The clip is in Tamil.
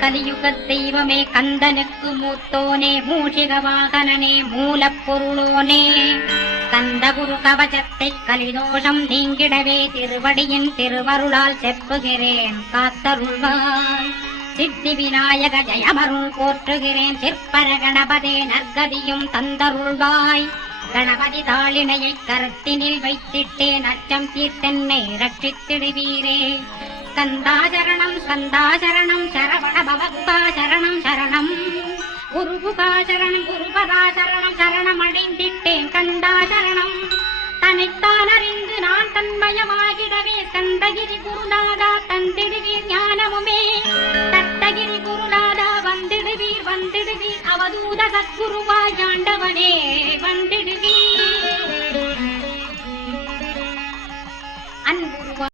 கலியுகத் தெய்வமே கந்தனுக்கு மூத்தோனே மூஷிக வாகனனே மூலப்பொருளோனே கந்தகுரு கவசத்தை கலிதோஷம் நீங்கிடவே திருவடியின் திருவருளால் செப்புகிறேன் காத்தருள்வாய். சித்தி விநாயக ஜெயமருள் போற்றுகிறேன் சிற்பர கணபதே நற்கதியும் தந்தருள்வாய். கணபதி தாளினையை கருத்தினில் வைத்திட்டேன் அச்சம் தீர்த்தென்னை ரட்சித்திடுவீரே. கந்தாசரணம் ஸ்கந்தாசரணம் சரவண பவகுகா சரணம் சரணம் குருகுகா சரணம் குருபதா சரணம் சரணமடைந்திட்டேன் கந்தாசரணம். தன்னைத்தான் அறிந்து நான் தன்மயமாகிடவே கந்தகிரி குருநாதா தந்திடுவீர் ஞானமுமே. தத்தகிரி குருநாதா வந்திடுவீர் வந்திடுவீர் அவதூத சத்குரு